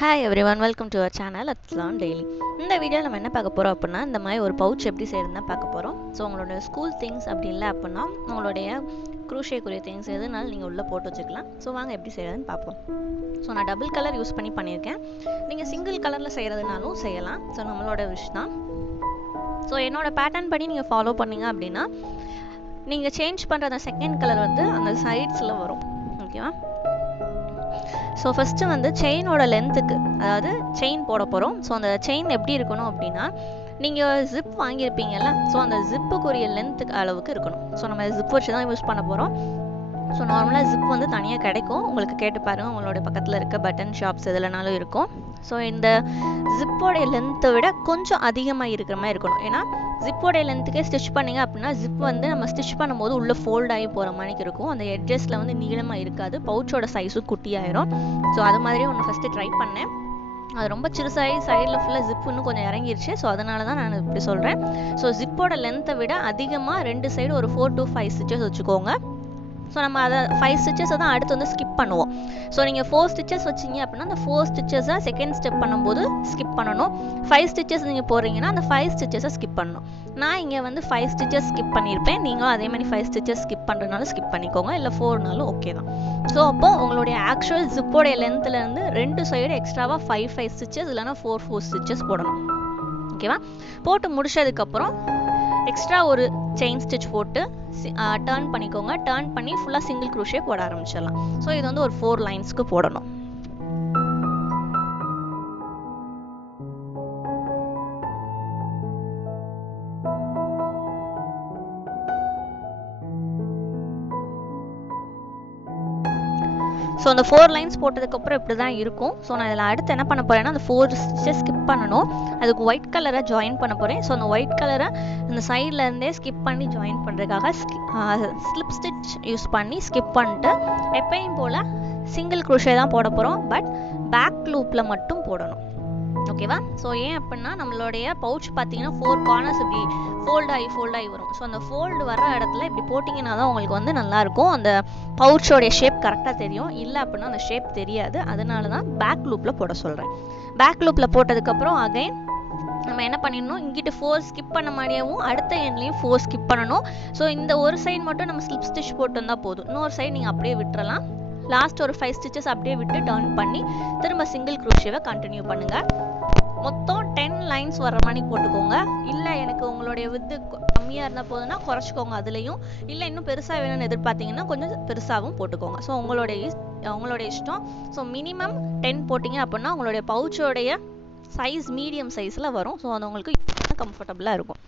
Hi everyone, welcome to our channel Let's Learn Daily. இந்த வீடியோவில் நம்ம என்ன பார்க்க போகிறோம் அப்படின்னா இந்த மாதிரி ஒரு பவுச் எப்படி செய்யறதுன்னு பார்க்க போகிறோம். ஸோ உங்களோட ஸ்கூல் திங்ஸ் அப்படி இல்லை அப்படின்னா உங்களுடைய குரூஷேக்குரிய திங்ஸ் எதுனாலும் நீங்கள் உள்ளே போட்டு வச்சுக்கலாம். ஸோ வாங்க எப்படி செய்யறதுன்னு பார்ப்போம். ஸோ நான் டபுள் கலர் யூஸ் பண்ணி பண்ணியிருக்கேன். நீங்கள் சிங்கிள் கலரில் செய்கிறதுனாலும் செய்யலாம். ஸோ நம்மளோட விஷ் தான். ஸோ என்னோட பேட்டர்ன் படி நீங்கள் ஃபாலோ பண்ணீங்க அப்படின்னா நீங்கள் சேஞ்ச் பண்ணுற அந்த செகண்ட் கலர் வந்து அந்த சைட்ஸில் வரும். ஓகேவா? ஸோ ஃபஸ்ட்டு வந்து செயினோட லென்த்துக்கு, அதாவது செயின் போட போகிறோம். ஸோ அந்த செயின் எப்படி இருக்கணும் அப்படின்னா நீங்கள் ஜிப் வாங்கியிருப்பீங்கல்ல, ஸோ அந்த ஜிப்புக்குரிய லென்த்துக்கு அளவுக்கு இருக்கணும். ஸோ நம்ம ஜிப் வச்சு தான் யூஸ் பண்ண போகிறோம். ஸோ நார்மலாக ஜிப் வந்து தனியாக கிடைக்கும், உங்களுக்கு கேட்டு பாருங்கள், உங்களோட பக்கத்தில் இருக்க பட்டன் ஷாப்ஸ் எதுலனாலும் இருக்கும். ஸோ இந்த ஜிப்போடைய லென்த்தை விட கொஞ்சம் அதிகமாக இருக்கிற மாதிரி இருக்கணும். ஏன்னா ஜிப்போடைய லென்த்துக்கே ஸ்டிச் பண்ணிங்க அப்படின்னா ஜிப் வந்து நம்ம ஸ்டிச் பண்ணும்போது உள்ளே ஃபோல்ட் ஆகி போகிற மாதிரி இருக்கும். அந்த எட்ஜஸில் வந்து நீளமாக இருக்காது, பவுச்சோட சைஸும் குட்டியாயிரும். ஸோ அது மாதிரி ஒன்று ஃபஸ்ட்டு ட்ரை பண்ணேன். அது ரொம்ப சிறுசாகி சைடில் ஃபுல்லாக ஜிப் இன்னும் கொஞ்சம் இறங்கிருச்சு. ஸோ அதனால தான் நான் இப்படி சொல்கிறேன். ஸோ ஜிப்போட லென்த்தை விட அதிகமாக ரெண்டு சைடு ஒரு 4 to 5 ஸ்டிச்சஸ் வச்சுக்கோங்க. ஸோ நம்ம அதை 5 ஸ்டிச்சஸை தான் அடுத்து வந்து ஸ்கிப் பண்ணுவோம். ஸோ நீங்கள் 4 ஸ்டிச்சஸ் வச்சிங்க அப்படின்னா அந்த 4 ஸ்டிச்சஸை செகண்ட் ஸ்டெப் பண்ணும்போது ஸ்கிப் பண்ணணும். 5 ஸ்டிச்சஸ் நீங்கள் போடுறீங்கன்னா அந்த 5 ஸ்டிச்சஸை ஸ்கிப் பண்ணணும். நான் இங்கே வந்து 5 ஸ்டிச்சஸ் ஸ்கிப் பண்ணியிருப்பேன். நீங்களும் அதே மாதிரி 5 ஸ்டிச்சஸ் ஸ்கிப் பண்ணுறதுனால ஸ்கிப் பண்ணிக்கோங்க, இல்லை 4நாலும் ஓகே தான். ஸோ அப்போது உங்களுடைய ஆக்சுவல் ஜிப்போடைய லென்த்துலேருந்து 2 சைடு எக்ஸ்ட்ராவாக 5 ஸ்டிச்சஸ் இல்லைனா 4 ஸ்டிச்சஸ் போடணும். ஓகேவா? போட்டு முடிச்சதுக்கப்புறம் எக்ஸ்ட்ரா ஒரு செயின் ஸ்டிச் போட்டு டர்ன் பண்ணிக்கோங்க. டர்ன் பண்ணி ஃபுல்லாக சிங்கிள் க்ரூஷே போட ஆரம்பிச்சிடலாம். ஸோ இது வந்து ஒரு 4 லைன்ஸ்க்கு போடணும். ஸோ அந்த 4 லைன்ஸ் போட்டதுக்கப்புறம் இப்படி தான் இருக்கும். ஸோ நான் இதில் அடுத்து என்ன பண்ண போகிறேன்னா அந்த 4 ஸ்டிச்சஸ் ஸ்கிப் பண்ணணும். அதுக்கு ஒயிட் கலரை ஜாயின் பண்ண போகிறேன். ஸோ அந்த ஒயிட் கலரை அந்த சைட்லேருந்தே ஸ்கிப் பண்ணி ஜாயின் பண்ணுறதுக்காக ஸ்லிப் ஸ்டிச் யூஸ் பண்ணி ஸ்கிப் பண்ணிட்டு எப்பயும் போல் சிங்கிள் க்ரோஷே தான் போட போகிறோம். பட் பேக் லூப்பில் மட்டும் போடணும். ஓகேவா? ஸோ ஏன் அப்படின்னா நம்மளுடைய பவுச் பார்த்தீங்கன்னா 4 கார்னர்ஸ் இப்படி ஃபோல்ட் ஆகி வரும். ஸோ அந்த ஃபோல்டு வர இடத்துல இப்படி போட்டிங்கன்னா தான் உங்களுக்கு வந்து நல்லாயிருக்கும். அந்த பவுச்சோடைய ஷேப் கரெக்டாக தெரியும். இல்லை அப்படின்னா அந்த ஷேப் தெரியாது. அதனால தான் பேக் லூப்பில் போட சொல்கிறேன். பேக் லூப்பில் போட்டதுக்கப்புறம் அகைன் நம்ம என்ன பண்ணிடணும், இங்கிட்டு 4 ஸ்கிப் பண்ண மாதிரியாகவும் அடுத்த எண்ட்லேயும் 4 ஸ்கிப் பண்ணணும். ஸோ இந்த ஒரு சைடு மட்டும் நம்ம ஸ்லிப் ஸ்டிச் போட்டு வந்தால் போதும். இன்னொரு சைடு நீங்கள் அப்படியே விட்டுறலாம். லாஸ்ட் ஒரு 5 ஸ்டிச்சஸ் அப்படியே விட்டு டர்ன் பண்ணி திரும்ப சிங்கிள் க்ரோஷேவை கண்டினியூ பண்ணுங்கள். மொத்தம் 10 லைன்ஸ் வர மாதிரி போட்டுக்கோங்க. இல்லை எனக்கு உங்களுடைய வித்து கம்மியாக இருந்தால் போதுன்னா குறைச்சிக்கோங்க அதுலேயும். இல்லை இன்னும் பெருசாக வேணும்னு எதிர்பார்த்தீங்கன்னா கொஞ்சம் பெருசாகவும் போட்டுக்கோங்க. ஸோ உங்களுடைய இஷ்டம். ஸோ மினிமம் 10 போட்டிங்க அப்படின்னா உங்களுடைய பவுச்சோடைய சைஸ் மீடியம் சைஸில் வரும். ஸோ அது உங்களுக்கு கம்ஃபர்டபுளாக இருக்கும்.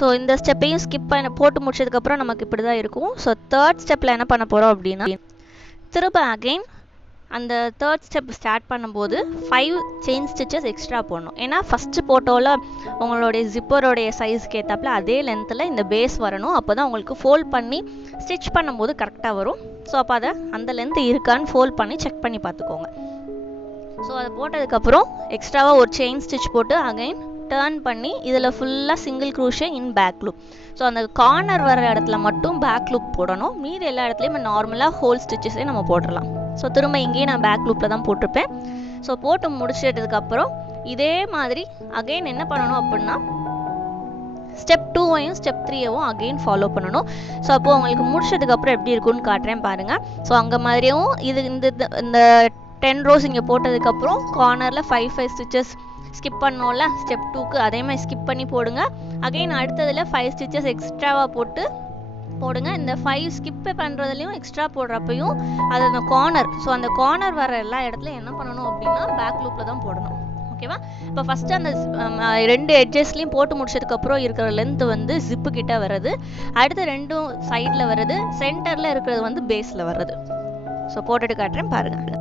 ஸோ இந்த ஸ்டெப்பையும் ஸ்கிப் போட்டு முடிச்சதுக்கப்புறம் நமக்கு இப்படி தான் இருக்கும். ஸோ தேர்ட் ஸ்டெப்பில் என்ன பண்ண போகிறோம் அப்படின்னா, திரும்ப அகெயின் அந்த தேர்ட் ஸ்டெப் ஸ்டார்ட் பண்ணும்போது 5 செயின் ஸ்டிச்சஸ் எக்ஸ்ட்ரா போடணும். ஏன்னா ஃபஸ்ட்டு போட்டோவில் உங்களுடைய ஜிப்பரோடைய சைஸ்க்கு ஏற்றாப்புல அதே லென்த்தில் இந்த பேஸ் வரணும். அப்போ தான் உங்களுக்கு ஃபோல்ட் பண்ணி ஸ்டிச் பண்ணும்போது கரெக்டாக வரும். ஸோ அப்போ அதை அந்த லென்த் இருக்கான்னு ஃபோல்ட் பண்ணி செக் பண்ணி பார்த்துக்கோங்க. ஸோ அதை போட்டதுக்கப்புறம் எக்ஸ்ட்ராவாக ஒரு செயின் ஸ்டிச் போட்டு அகைன் டர்ன் பண்ணி இதில் ஃபுல்லாக சிங்கிள் க்ரூஷே இன் பேக் லூப். ஸோ அந்த கார்னர் வர இடத்துல மட்டும் பேக் லூப் போடணும். மீதி எல்லா இடத்துலையும் நார்மலாக ஹோல் ஸ்டிச்சஸே நம்ம போட்டுடலாம். ஸோ திரும்ப இங்கேயே நான் பேக் லூப்பில் தான் போட்டிருப்பேன். ஸோ போட்டு முடிச்சிட்டதுக்கப்புறம் இதே மாதிரி அகெயின் என்ன பண்ணணும் அப்படின்னா, ஸ்டெப் 2வையும் ஸ்டெப் 3யவும் அகெயின் ஃபாலோ பண்ணணும். ஸோ அப்போது உங்களுக்கு முடிச்சதுக்கப்புறம் எப்படி இருக்குன்னு காட்டுறேன் பாருங்கள். ஸோ அங்கே மாதிரியும் இது இந்த 10 rows இங்கே போட்டதுக்கப்புறம் கார்னரில் 5 ஸ்டிச்சஸ் ஸ்கிப் பண்ணோம்ல ஸ்டெப் 2க்கு, அதே மாதிரி ஸ்கிப் பண்ணி போடுங்க. அகெயின் அடுத்ததில் 5 ஸ்டிச்சஸ் எக்ஸ்ட்ராவாக போடுங்க. இந்த 5 ஸ்கிப் பண்ணுறதுலையும் எக்ஸ்ட்ரா போடுறப்பையும் அது அந்த கார்னர், ஸோ அந்த கார்னர் வர எல்லா இடத்துலையும் என்ன பண்ணணும் அப்படின்னா பேக் லூப்பில் தான் போடணும். ஓகேவா? இப்போ ஃபஸ்ட்டு அந்த 2 எட்ஜஸ்லையும் போட்டு முடிச்சதுக்கப்புறம் இருக்கிற லென்த் வந்து ஜிப்பு கிட்ட வருது. அடுத்து 2 சைடில் வருது. சென்டரில் இருக்கிறது வந்து பேஸில் வருது. ஸோ போட்டுட்டு காட்டுறேன் பாருங்கள்.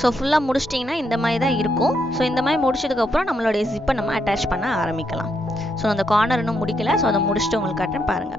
ஸோ ஃபுல்லாக முடிச்சிட்டிங்கன்னா இந்த மாதிரி தான் இருக்கும். ஸோ இந்த மாதிரி முடிச்சதுக்கப்புறம் நம்மளுடைய ஜிப்பை நம்ம அட்டாச் பண்ண ஆரம்பிக்கலாம். ஸோ அந்த கார்னர் இன்னும் முடிக்கல. ஸோ அதை முடிச்சுட்டு உங்களுக்கு காட்டுறேன் பாருங்கள்.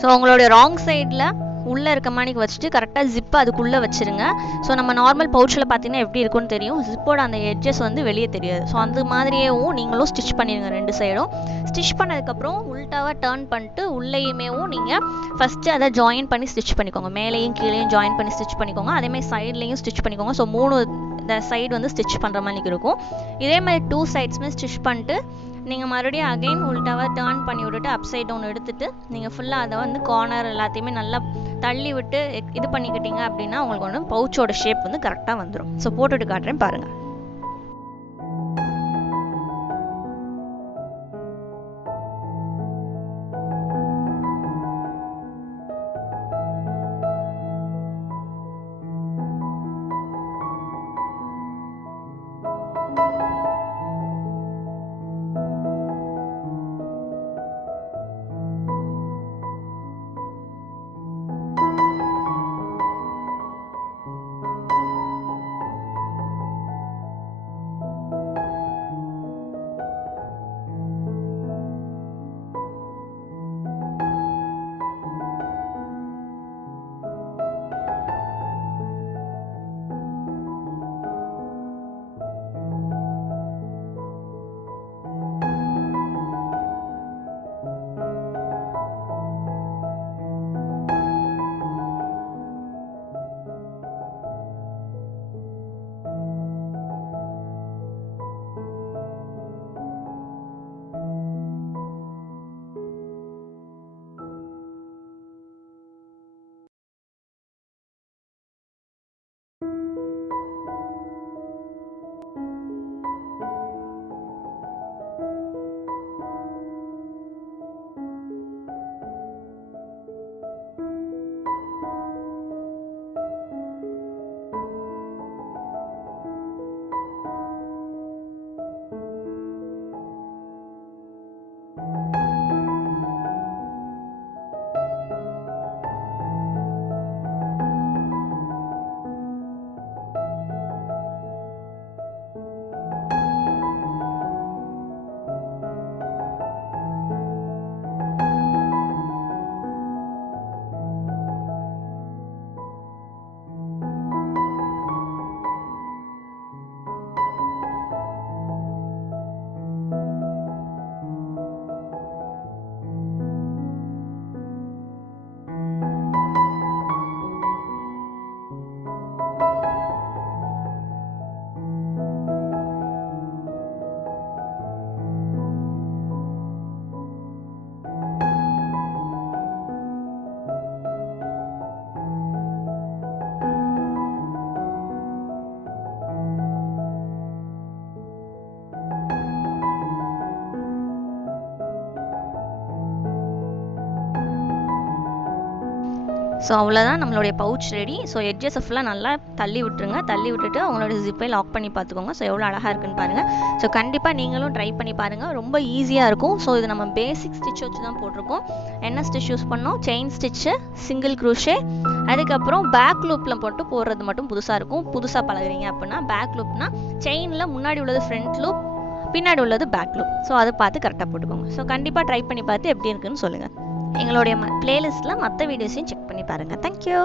ஸோ உங்களுடைய ராங் சைடில் உள்ளே இருக்க மாணிக்கு வச்சுட்டு கரெக்டாக ஜிப்பை அதுக்குள்ளே வச்சுருங்க. ஸோ நம்ம நார்மல் பவுச்சில் பார்த்தீங்கன்னா எப்படி இருக்குன்னு தெரியும். ஜிப்போட அந்த எட்ஜஸ் வந்து வெளியே தெரியாது. ஸோ அந்த மாதிரியேவும் நீங்களும் ஸ்டிச் பண்ணிடுங்க 2 சைடும். ஸ்டிச் பண்ணதுக்கப்புறம் உல்ட்டாவாக டர்ன் பண்ணிட்டு உள்ளேயுமேவும் நீங்கள் ஃபஸ்ட்டு அதை ஜாயின் பண்ணி ஸ்டிச் பண்ணிக்கோங்க. மேலேயும் கீழேயும் ஜாயின் பண்ணி ஸ்டிச் பண்ணிக்கோங்க. அதேமாதிரி சைட்லேயும் ஸ்டிச் பண்ணிக்கோங்க. ஸோ 3 இந்த சைடு வந்து ஸ்டிச் பண்ணுற மாதிரி இருக்கும். இதே மாதிரி 2 சைட்ஸுமே ஸ்டிச் பண்ணிட்டு நீங்கள் மறுபடியும் அகைன் உல்ட்டாவாக டர்ன் பண்ணி விட்டுட்டு அப் சைட் ஒன்று எடுத்துட்டு நீங்கள் ஃபுல்லாக அதை வந்து கார்னர் எல்லாத்தையுமே நல்லா தள்ளி விட்டு இது பண்ணிக்கிட்டீங்க அப்படின்னா உங்களுக்கு ஒன்று பவுச்சோட ஷேப் வந்து கரெக்டாக வந்துடும். ஸோ போட்டுட்டு காட்டுறேன் பாருங்கள். ஸோ அவ்வளோதான் நம்மளுடைய பவுச் ரெடி. ஸோ எட்ஜஸை ஃபுல்லாக நல்லா தள்ளி விட்டுருங்க. தள்ளி விட்டுட்டு அவங்களோட ஜிப்பை லாக் பண்ணி பார்த்துக்கோங்க. ஸோ எவ்வளோ அழகாக இருக்குன்னு பாருங்கள். ஸோ கண்டிப்பாக நீங்களும் ட்ரை பண்ணி பாருங்கள். ரொம்ப ஈஸியாக இருக்கும். ஸோ இது நம்ம பேசிக் ஸ்டிச் வச்சு தான் போட்டிருக்கோம். என்ன ஸ்டிச் யூஸ் பண்ணோம்? செயின் ஸ்டிச்சு, சிங்கிள் க்ரூஷே, அதுக்கப்புறம் பேக் லூப்பில் போட்டு போடுறது மட்டும் புதுசாக இருக்கும். புதுசாக பழகுறீங்க அப்படின்னா பேக் லூப்னா செயினில் முன்னாடி உள்ளது ஃப்ரண்ட் லூப், பின்னாடி உள்ளது பேக் லூப். ஸோ அதை பார்த்து கரெக்டாக போட்டுக்கோங்க. ஸோ கண்டிப்பாக ட்ரை பண்ணி பார்த்து எப்படி இருக்குன்னு சொல்லுங்கள். எங்களுடைய பிளேலிஸ்ட்டில் மற்ற வீடியோஸையும் செக் பண்ணி பாருங்கள். தேங்க்யூ.